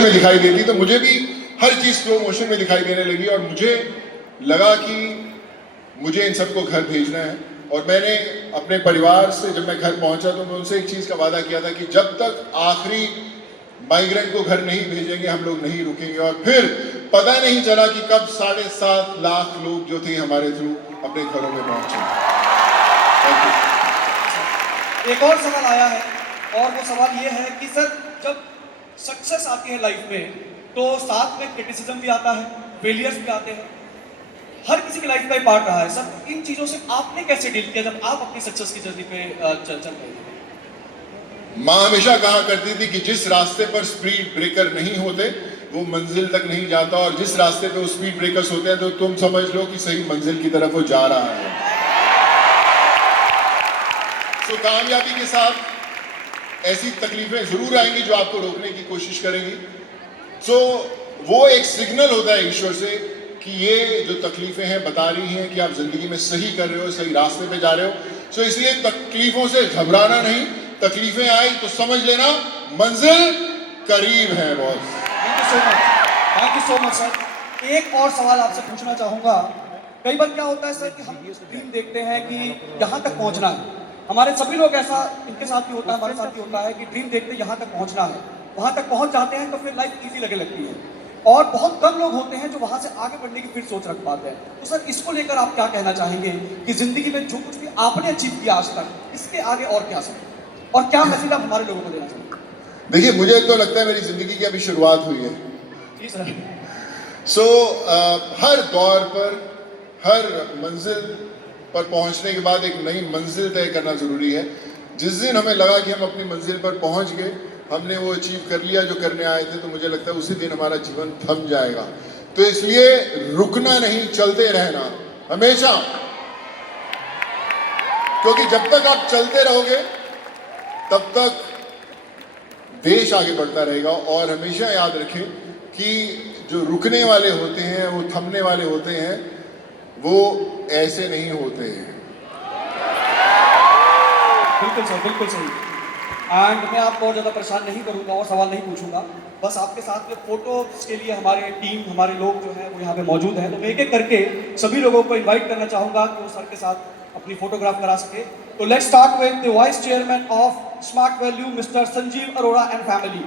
में दिखाई देती, तो मुझे भी हर चीज स्लो मोशन में दिखाई देने लगी और मुझे लगा कि मुझे इन सबको घर भेजना है। और मैंने अपने परिवार से जब मैं घर पहुंचा तो मैं उनसे एक चीज का वादा किया था कि जब तक आखिरी माइग्रेंट को घर नहीं भेजेंगे हम लोग नहीं रुकेंगे। और फिर पता नहीं चला कि कब 7.5 लाख लोग जो थे हमारे थ्रू अपने घरों में पहुंचे। एक और सवाल आया है और वो सवाल ये है कि सर जब सक्सेस आती है लाइफ में तो साथ में क्रिटिसिज्म भी आता है, फेलियर्स भी आते हैं, हर किसी की लाइफ का ही पार्ट रहा है। सर इन चीजों से आपने कैसे डील किया जब आप अपनी सक्सेस की जर्नी पे चल रहे थे? माँ हमेशा कहा करती थी कि जिस रास्ते पर स्पीड ब्रेकर नहीं होते वो मंजिल तक नहीं जाता, और जिस रास्ते पे वो स्पीड ब्रेकर्स होते हैं तो तुम समझ लो कि सही मंजिल की तरफ वो जा रहा है। तो कामयाबी के साथ ऐसी तकलीफें जरूर आएंगी जो आपको रोकने की कोशिश करेंगी। सो वो एक सिग्नल होता है ईश्वर से कि ये जो तकलीफें हैं बता रही हैं कि आप जिंदगी में सही कर रहे हो, सही रास्ते पे जा रहे हो। सो इसलिए तकलीफों से घबराना नहीं, तकलीफें आई तो समझ लेना मंजिल करीब है boss. Thank you so much sir. एक और सवाल आपसे पूछना चाहूंगा। कई बार क्या होता है सर कि हम ड्रीम देखते हैं कि यहाँ तक पहुँचना है, हमारे सभी लोग ऐसा, इनके साथ भी होता है, हमारे साथ भी होता है कि ड्रीम देखते यहाँ तक पहुँचना है, वहाँ तक पहुँच जाते हैं तो फिर लाइफ इजी लगने लगती है, और बहुत कम लोग होते हैं जो वहाँ से आगे बढ़ने की फिर सोच रख पाते हैं। तो सर इसको लेकर आप क्या कहना चाहेंगे कि जिंदगी में जो कुछ भी आपने अचीव किया आज तक, इसके आगे और क्या सर, और क्या मैसेज आप हमारे लोगों को देना चाहेंगे? देखिए मुझे तो लगता है मेरी जिंदगी की अभी शुरुआत हुई है। जी सर। सो हर दौर पर हर मंजिल पर पहुंचने के बाद एक नई मंजिल तय करना जरूरी है। जिस दिन हमें लगा कि हम अपनी मंजिल पर पहुंच गए, हमने वो अचीव कर लिया जो करने आए थे, तो मुझे लगता है उसी दिन हमारा जीवन थम जाएगा। तो इसलिए रुकना नहीं, चलते रहना हमेशा, क्योंकि जब तक आप चलते रहोगे तब तक देश आगे बढ़ता रहेगा। और हमेशा याद रखें कि जो रुकने वाले होते हैं, वो थमने वाले होते हैं, वो ऐसे नहीं होते हैं। बिल्कुल सर, बिल्कुल सही। एंड मैं आपको और ज़्यादा परेशान नहीं करूंगा और सवाल नहीं पूछूंगा, बस आपके साथ में फोटोज के लिए हमारे टीम, हमारे लोग जो हैं वो यहाँ पे मौजूद हैं। तो मैं एक एक करके सभी लोगों को इनवाइट करना चाहूंगा कि वो सर के साथ अपनी फोटोग्राफ करा सके। तो let's start with the vice chairman of smart value mister Sanjeev Arora and family.